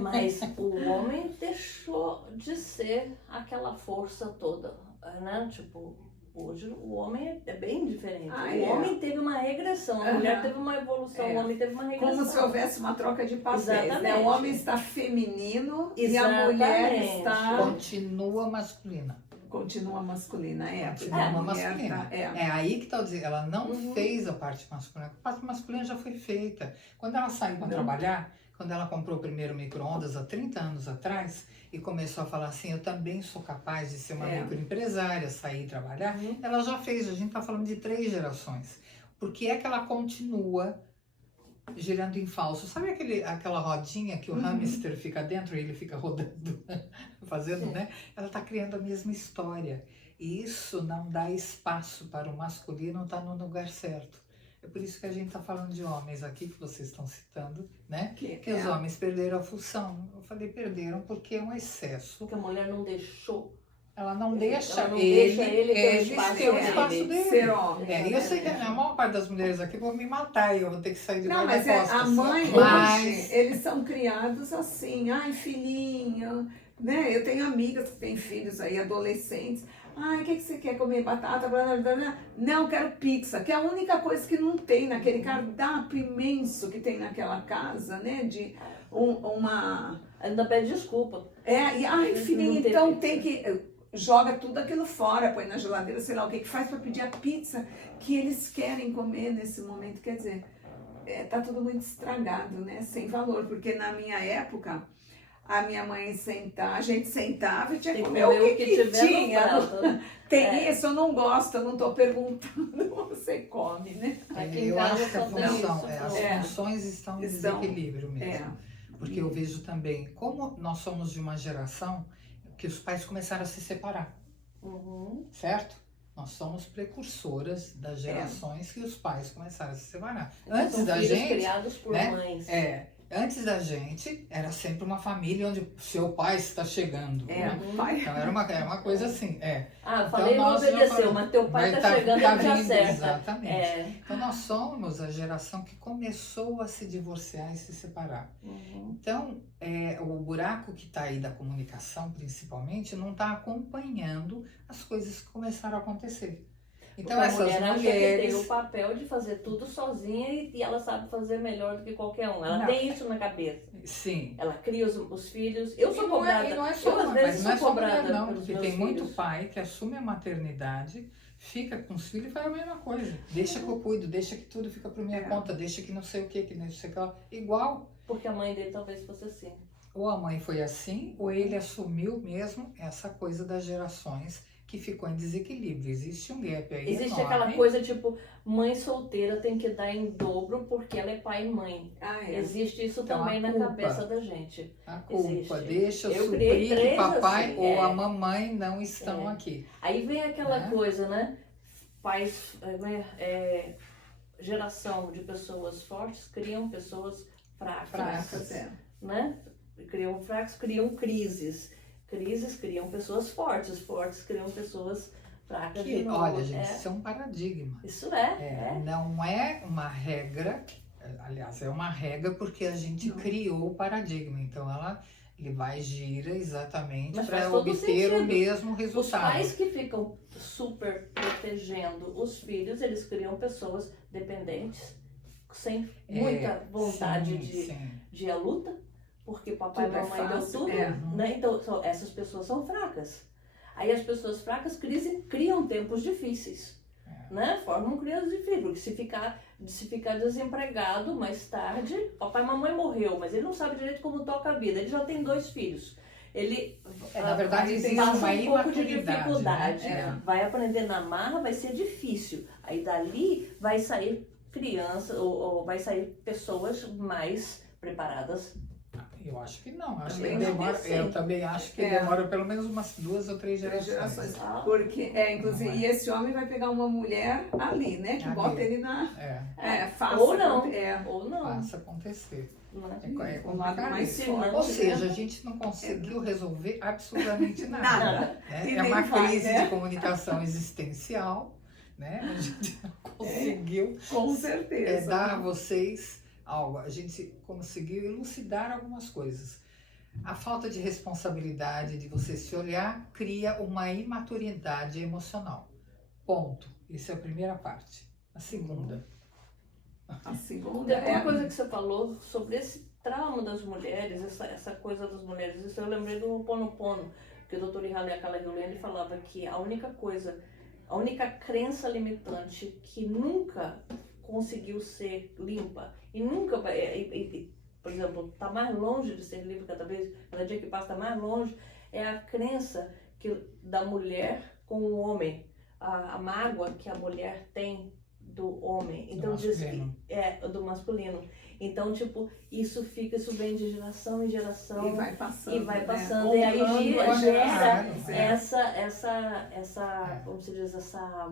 Mas o homem deixou de ser aquela força toda, né? Tipo, hoje o homem é bem diferente. O homem teve uma regressão, a mulher teve uma evolução, o homem teve uma regressão. Como se houvesse uma troca de papéis, Exatamente. né? O homem está feminino e a Exatamente. mulher está... Continua masculina. Continua masculina, Continua a mulher masculina. tá- É aí que está dizendo, ela não fez a parte masculina. A parte masculina já foi feita. Quando ela saiu para trabalhar, quando ela comprou o primeiro micro-ondas há 30 anos atrás e começou a falar assim, eu também sou capaz de ser uma microempresária, sair e trabalhar, ela já fez, a gente está falando de 3 gerações. Por que é que ela continua girando em falso? Sabe aquela rodinha que o hamster fica dentro e ele fica rodando, fazendo, né? Ela está criando a mesma história. E isso não dá espaço para o masculino estar no lugar certo. É por isso que a gente está falando de homens aqui, que vocês estão citando, né? Que os homens perderam a função. Eu falei perderam porque é um excesso. Porque a mulher não deixou. Ela não deixa ele ter o espaço dele. Ser homem. Eu sei que a maior parte das mulheres aqui vão me matar e eu vou ter que sair de Não, guarda mas costas. a mãe hoje, eles são criados assim, ai filhinho, né? Eu tenho amigas que têm filhos aí, adolescentes. Ai, o que você quer comer? Batata? Blá, blá, blá. Não, quero pizza, que é a única coisa que não tem naquele cardápio imenso que tem naquela casa, né? De uma... Ainda pede desculpa. E ai, filhinho, então tem que... Joga tudo aquilo fora, põe na geladeira, sei lá o que faz para pedir a pizza que eles querem comer nesse momento. Quer dizer, tá tudo muito estragado, né? Sem valor, porque na minha época... A minha mãe a gente sentava e tinha que comer o que tinha. Tem isso, eu não gosto, eu não estou perguntando, você come, né? Eu acho que as funções estão em desequilíbrio mesmo. Porque eu vejo também, como nós somos de uma geração que os pais começaram a se separar, certo? Nós somos precursoras das gerações que os pais começaram a se separar. Antes da gente, criados por mães. Antes da gente, era sempre uma família onde seu pai está chegando. Pai. Então era uma coisa assim. Falei, não obedeceu, mas teu pai está chegando, ele já acerta. Exatamente. Então nós somos a geração que começou a se divorciar e se separar. Então, o buraco que está aí da comunicação, principalmente, não está acompanhando as coisas que começaram a acontecer. Então porque essas a mulher mulheres acha que tem o papel de fazer tudo sozinha e ela sabe fazer melhor do que qualquer um. Ela tem isso na cabeça. Sim. Ela cria os filhos. Eu sou cobrada. Não é só, eu, às vezes, mas não é sou só mulher, cobrada não. pelos Porque meus tem muito filhos. pai que assume a maternidade, fica com os filhos e faz a mesma coisa. Deixa que eu cuido, deixa que tudo fica por minha conta, deixa que não sei o que não sei o que lá. Igual. Porque a mãe dele talvez fosse assim. Ou a mãe foi assim, ou ele assumiu mesmo essa coisa das gerações que ficou em desequilíbrio. Existe um gap aí Existe enorme. aquela coisa tipo, mãe solteira tem que dar em dobro porque ela é pai e mãe. Existe isso então, também na cabeça da gente. A culpa, Existe. deixa Eu suprir criei que 3 papai assim, ou a mamãe não estão aqui. Aí vem aquela coisa, né? Pais, geração de pessoas fortes criam pessoas fracas. Né? Criam fracos, criam crises. Crises criam pessoas fortes, fortes criam pessoas fracas. Olha, gente, isso é um paradigma. Isso Não é uma regra, aliás, é uma regra porque a gente criou o paradigma. Então ele vai gira exatamente para obter o mesmo resultado. Os pais que ficam super protegendo os filhos, eles criam pessoas dependentes, sem muita vontade de ir à luta. porque papai e Tudo é mamãe deu fácil, tudo, é. né? Então, essas pessoas são fracas. Aí as pessoas fracas criam tempos difíceis, né? Formam crianças difíceis, porque se ficar desempregado mais tarde, papai e mamãe morreu, mas ele não sabe direito como toca a vida, ele já tem 2 filhos. Ele, Na verdade, existe passa uma um pouco de imaturidade, dificuldade, né? vai aprender na marra, vai ser difícil. Aí dali vai sair criança, ou vai sair pessoas mais preparadas. Eu acho que não. Acho Também que não demora, sei. eu também acho que É. demora pelo menos umas 2 ou 3 Três gerações. Ah, Porque, inclusive, e esse homem vai pegar uma mulher ali, né? Que Ali. bota ele na. Faça. Ou não. É. Ou não. Faça acontecer. Né? É O lado complicado. mais forte, Ou né? seja, a gente não conseguiu resolver absolutamente nada. Nada. Né? E É nem uma vai, crise né? de comunicação existencial, né? A gente não conseguiu Com certeza. dar a vocês algo. A gente conseguiu elucidar algumas coisas. A falta de responsabilidade de você se olhar cria uma imaturidade emocional. Ponto. Essa é a primeira parte. A segunda. A segunda Tem uma é. coisa que você falou sobre esse trauma das mulheres, essa coisa das mulheres. Isso eu lembrei do Ho'oponopono, que o Dr. Haleakala Hyulen falava que a única crença limitante que nunca conseguiu ser limpa e nunca vai, por exemplo, está mais longe de ser limpa cada dia que passa está mais longe, é a crença da mulher com o homem, a mágoa que a mulher tem do homem, então diz que do masculino. Então, tipo, isso vem de geração em geração E vai passando. né? E E aí gera É. como se diz, essa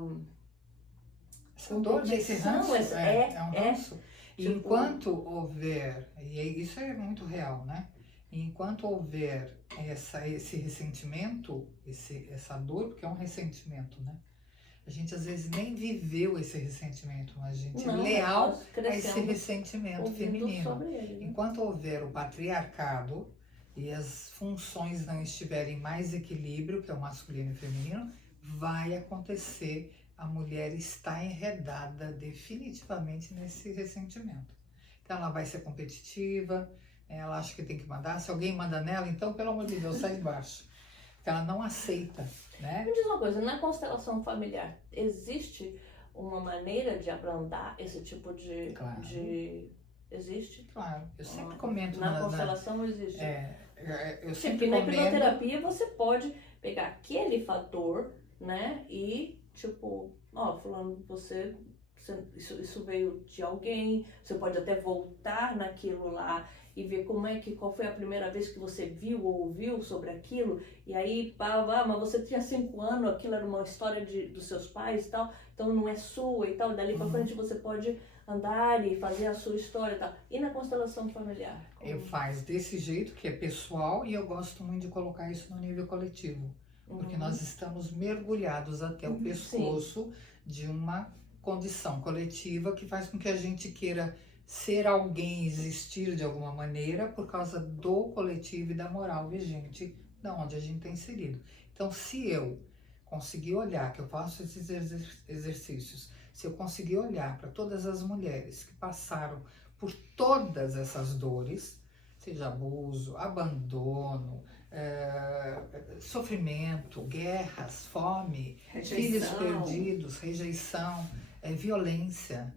Dor desse ranço, é um é. ranço. E Tipo- enquanto houver, e isso é muito real, né? Enquanto houver esse ressentimento, essa dor, porque é um ressentimento, né? A gente às vezes nem viveu esse ressentimento, mas a gente é leal nós a esse crescemos ressentimento ouvindo feminino. sobre ele, né? Enquanto houver o patriarcado e as funções não estiverem mais equilíbrio, que é o masculino e o feminino, vai acontecer a mulher está enredada definitivamente nesse ressentimento. Então ela vai ser competitiva, ela acha que tem que mandar, se alguém manda nela, então pelo amor de Deus, sai de baixo. Porque ela não aceita, né? Me diz uma coisa, na constelação familiar, existe uma maneira de abrandar esse tipo de... Claro. Existe? Claro, eu sempre comento Na constelação existe. eu Tipo, sempre na comento. hipnoterapia você pode pegar aquele fator, né, e tipo, fulano, isso veio de alguém, você pode até voltar naquilo lá e ver qual foi a primeira vez que você viu ou ouviu sobre aquilo, e aí, mas você tinha 5 anos, aquilo era uma história dos seus pais e tal, então não é sua e tal, dali pra frente você pode andar e fazer a sua história e tal. E na constelação familiar? Eu faço desse jeito, que é pessoal, e eu gosto muito de colocar isso no nível coletivo. Porque nós estamos mergulhados até o pescoço de uma condição coletiva que faz com que a gente queira ser alguém, existir de alguma maneira por causa do coletivo e da moral vigente da onde a gente está inserido. Então, se eu conseguir olhar, que eu faço esses exercícios, se eu conseguir olhar para todas as mulheres que passaram por todas essas dores, seja abuso, abandono, sofrimento, guerras, fome, filhos perdidos, rejeição, violência,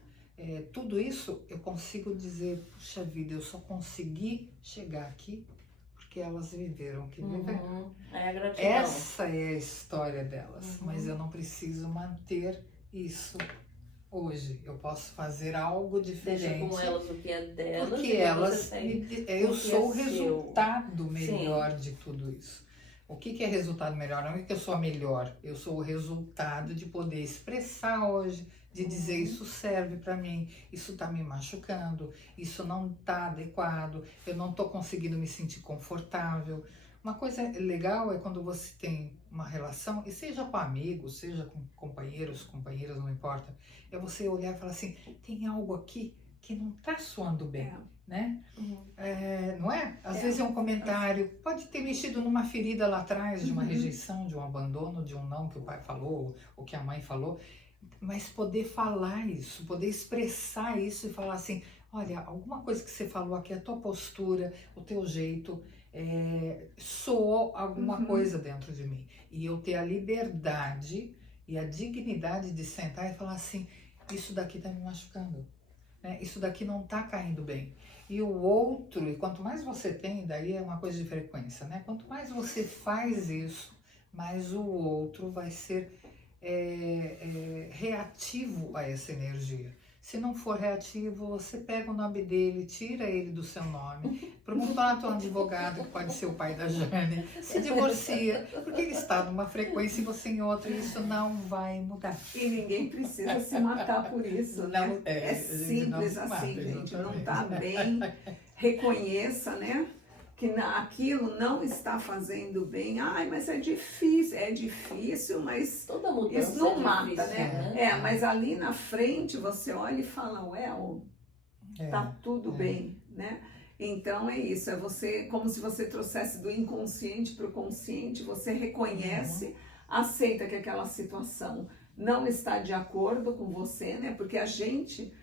tudo isso eu consigo dizer, puxa vida, eu só consegui chegar aqui porque elas viveram o que viveram. É a gratidão. Essa é a história delas, mas eu não preciso manter isso hoje. Eu posso fazer algo diferente. Deixa com elas o que é delas. Porque elas, eu sou o resultado melhor de tudo isso. O que é resultado melhor? Não é que eu sou a melhor, eu sou o resultado de poder expressar hoje, de dizer isso serve para mim, isso tá me machucando, isso não tá adequado, eu não tô conseguindo me sentir confortável. Uma coisa legal é quando você tem uma relação, e seja com amigos, seja com companheiros, companheiras, não importa, é você olhar e falar assim, tem algo aqui que não tá soando bem, né? Não é? Às vezes é um comentário, pode ter mexido numa ferida lá atrás, de uma rejeição, de um abandono, de um não que o pai falou, ou que a mãe falou, mas poder falar isso, poder expressar isso e falar assim, olha, alguma coisa que você falou aqui, a tua postura, o teu jeito, soou alguma coisa dentro de mim. E eu ter a liberdade e a dignidade de sentar e falar assim, isso daqui tá me machucando, né? Isso daqui não tá caindo bem. E o outro, e quanto mais você tem, daí é uma coisa de frequência, né? Quanto mais você faz isso, mais o outro vai ser reativo a essa energia. Se não for reativo, você pega o nome dele, tira ele do seu nome, promove um advogado, que pode ser o pai da Jane, se divorcia, porque ele está numa frequência e você em outra, e isso não vai mudar. E ninguém precisa se matar por isso, né? Não, É simples assim, gente. Não tá bem, reconheça, né? Que aquilo não está fazendo bem. Ai, mas é difícil, mas Toda mudança isso não é mata, difícil, né? Mas ali na frente você olha e fala, tá tudo bem, né? Então é isso, é você, como se você trouxesse do inconsciente para o consciente, você reconhece, aceita que aquela situação não está de acordo com você, né? Porque a gente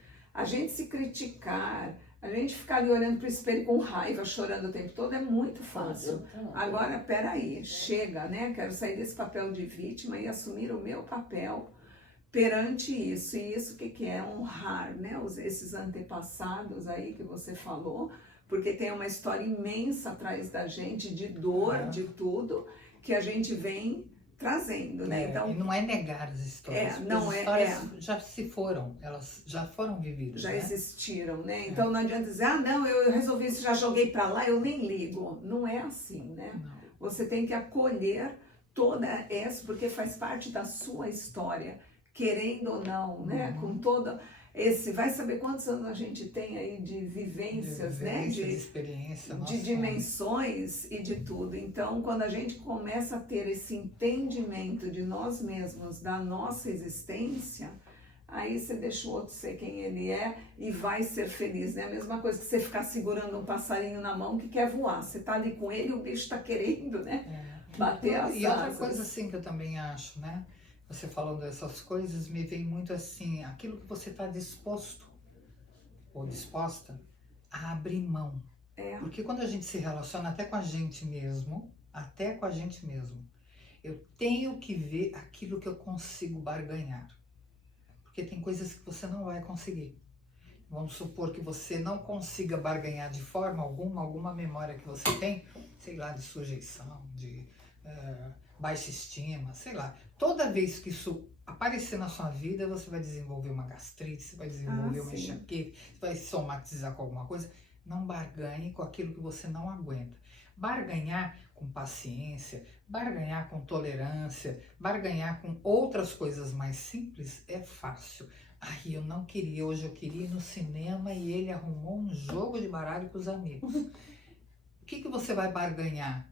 se criticar, a gente ficar ali olhando para o espelho com raiva, chorando o tempo todo, é muito fácil. Agora, peraí, chega, né? Quero sair desse papel de vítima e assumir o meu papel perante isso. E isso o que é? Honrar, né? Esses antepassados aí que você falou, porque tem uma história imensa atrás da gente, de dor, de tudo, que a gente vem trazendo, né? Então, e não é negar as histórias, as histórias já se foram, elas já foram vividas, já né? Existiram, né? Então não adianta dizer, não, eu resolvi isso, já joguei para lá, eu nem ligo. Não é assim, né? Não. Você tem que acolher toda essa, porque faz parte da sua história, querendo ou não, né? Com toda vai saber quantos anos a gente tem aí de vivências, né? De experiência, de dimensões e de tudo. Então, quando a gente começa a ter esse entendimento de nós mesmos, da nossa existência, aí você deixa o outro ser quem ele é e vai ser feliz, né? A mesma coisa que você ficar segurando um passarinho na mão que quer voar. Você tá ali com ele e o bicho tá querendo, né? Bater as asas. E outra coisa assim que eu também acho, né? Você falando dessas coisas, me vem muito assim, aquilo que você está disposto ou disposta a abrir mão. Porque quando a gente se relaciona até com a gente mesmo, eu tenho que ver aquilo que eu consigo barganhar. Porque tem coisas que você não vai conseguir. Vamos supor que você não consiga barganhar de forma alguma memória que você tem, sei lá, de sujeição, de baixa estima, sei lá. Toda vez que isso aparecer na sua vida, você vai desenvolver uma gastrite, você vai desenvolver uma enxaqueca, você vai somatizar com alguma coisa. Não barganhe com aquilo que você não aguenta. Barganhar com paciência, barganhar com tolerância, barganhar com outras coisas mais simples é fácil. Ai, eu não queria, hoje eu queria ir no cinema e ele arrumou um jogo de baralho com os amigos. O que você vai barganhar?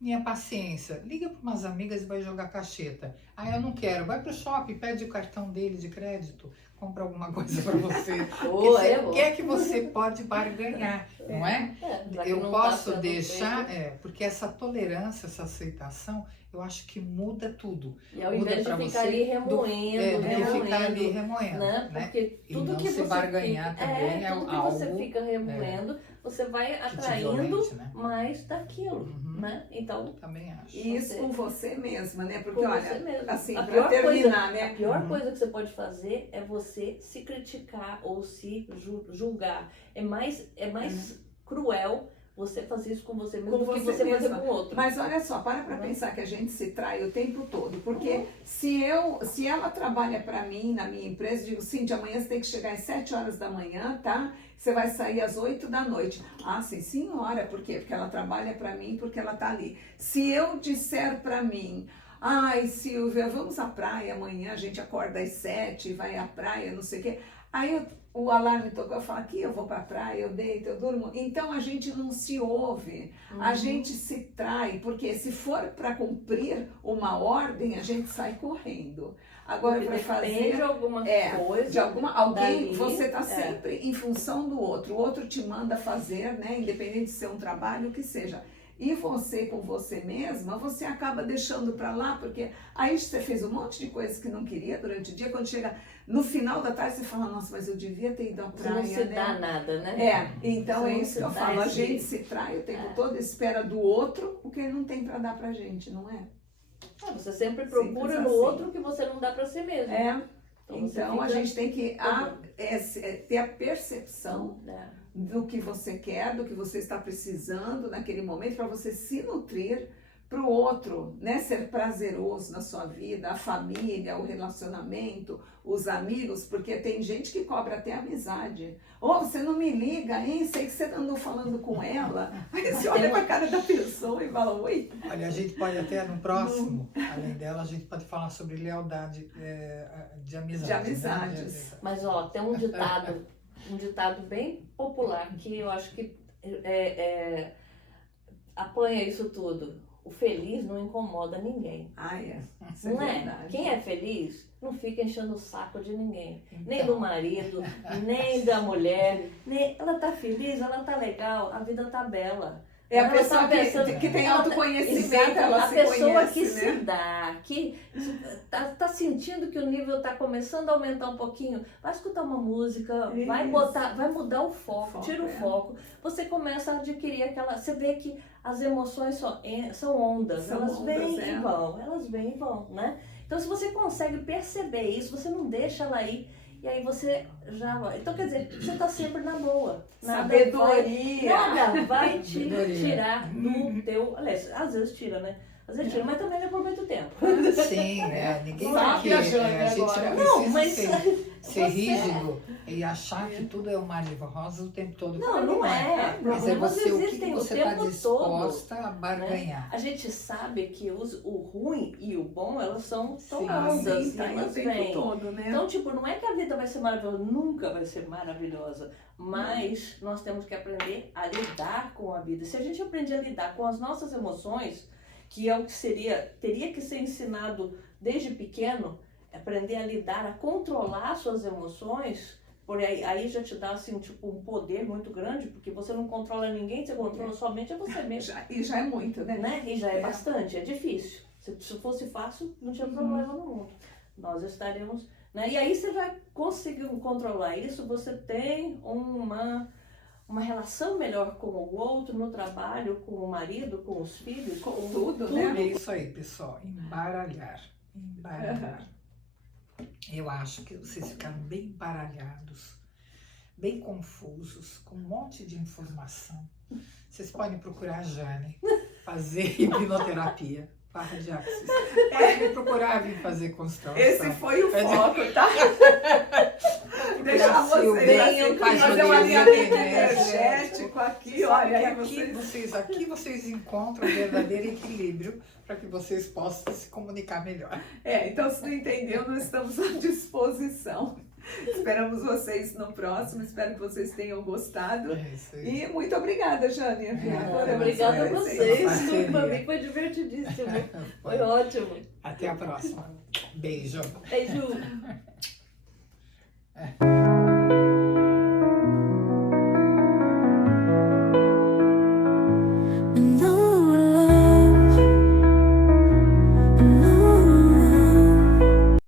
Minha paciência, liga para umas amigas e vai jogar cacheta. Ah, eu não quero, vai pro shopping, pede o cartão dele de crédito, compra alguma coisa para você. O que é que você pode barganhar, não é? Eu posso deixar, porque essa tolerância, essa aceitação, eu acho que muda tudo. E ao invés de ficar ali remoendo, né? Porque tudo que você barganhar também é tudo que algo, você fica remoendo, você vai atraindo mais daquilo, né? Então, também acho. E isso com você mesma, né? Porque com olha, você mesmo. assim, para terminar, né? A pior coisa que você pode fazer é você se criticar ou se julgar. É mais cruel você fazer isso com você mesmo do que você fazer com o outro. Mas olha só, para pensar que a gente se trai o tempo todo. Porque se ela trabalha para mim, na minha empresa, digo, Cíntia, amanhã você tem que chegar às 7 horas da manhã, tá? Você vai sair às 8 da noite. Ah, sim, senhora, por quê? Porque ela trabalha para mim, porque ela tá ali. Se eu disser para mim, ai, Silvia, vamos à praia amanhã, a gente acorda às 7, vai à praia, não sei o quê. Aí o alarme tocou, eu falo, aqui eu vou pra praia, eu deito, eu durmo. Então a gente não se ouve, a gente se trai, porque se for para cumprir uma ordem, a gente sai correndo. Agora para fazer de alguma coisa, de alguém, dali, você está sempre em função do outro. O outro te manda fazer, né, independente de ser um trabalho, o que seja. E você com você mesma, você acaba deixando para lá, porque aí você fez um monte de coisas que não queria durante o dia, quando chega no final da tarde você fala, nossa, mas eu devia ter ido à Você praia, não se né? dá nada, né? É, então Você é não isso se que eu dá falo, a esse- gente se trai o tempo todo, espera do outro o que ele não tem para dar pra gente, não é? Você sempre Simples procura no assim. outro o que você não dá pra si mesmo. É, você então a fica- gente tem que ter a percepção É. do que você quer, do que você está precisando naquele momento, para você se nutrir para o outro, né? Ser prazeroso na sua vida, a família, o relacionamento, os amigos, porque tem gente que cobra até amizade. Ô, você não me liga, hein? Sei que você andou falando com ela. Aí você olha para a cara da pessoa e fala, oi. Olha, a gente pode até no próximo, além dela, a gente pode falar sobre lealdade de amizade. De amizades. Né? De amizade. Mas ó, tem um ditado bem popular que eu acho que apanha isso tudo. O feliz não incomoda ninguém. Ah, é. Isso Não é? verdade. Quem é feliz não fica enchendo o saco de ninguém. Nem Então. do marido, nem da mulher. Nem... Ela tá feliz, ela tá legal, a vida tá bela. É a Ela pessoa tá pensando- que tem ela tá- autoconhecimento, Exato, ela a se pessoa conhece, que né? se dá, que tá sentindo que o nível tá começando a aumentar um pouquinho, vai escutar uma música, vai Isso. vai mudar o foco, tira o é. foco. Você começa a adquirir você vê que as emoções são ondas, São elas ondas, vêm é. e vão, elas vêm e vão, né? Então se você consegue perceber isso, você não deixa ela ir, e aí você já vai. Então quer dizer, você tá sempre na boa. Sabedoria. Nada vai te Sabedoria. tirar do teu. Aliás, às vezes tira, né? Às vezes tira, mas também não é por muito tempo. Sim, ninguém Sabe aqui, a Jane a gente agora. não Não, precisa mas ser você- rígido e achar que tudo é um mar de rosas o tempo todo. Não, não é. Mas é Problemas você, o que existem você o está tempo disposta a barganhar. A gente sabe que o ruim e o bom, elas são Sim, ondas, Sim, tá aí o elas tempo vêm. todo, né? Então, tipo, não é que a vida vai ser maravilhosa, nunca vai ser maravilhosa, mas nós temos que aprender a lidar com a vida. Se a gente aprender a lidar com as nossas emoções, que é o que teria que ser ensinado desde pequeno, aprender a lidar, a controlar suas emoções, por aí já te dá assim, tipo, um poder muito grande, porque você não controla ninguém, você controla somente a você mesmo. E já é muito, né? Né? E já é bastante, é difícil. Se fosse fácil, não tinha problema no mundo. Nós estaremos, né? E aí você vai conseguir controlar isso, você tem uma relação melhor com o outro, no trabalho, com o marido, com os filhos, Com tudo, né? É isso aí, pessoal. Embaralhar. Embaralhar. Eu acho que vocês ficaram bem embaralhados, bem confusos, com um monte de informação. Vocês podem procurar a Jane, fazer hipnoterapia. Barra de Axis. Pode me procurar, vir fazer constelação. Esse foi o foco, tá? Deixar Brasil, vocês venham, assim, faz fazer um joelhinho alinhamento energético. energético aqui, Sabe olha que aí aqui vocês encontram o verdadeiro equilíbrio para que vocês possam se comunicar melhor. Então se não entendeu, nós estamos à disposição. Esperamos vocês no próximo, espero que vocês tenham gostado. É isso aí. E muito obrigada, Jane. Adoramos Obrigada a conhecer. vocês, Parceria. para mim foi divertidíssimo, foi ótimo. Até a próxima. Beijo. Beijo.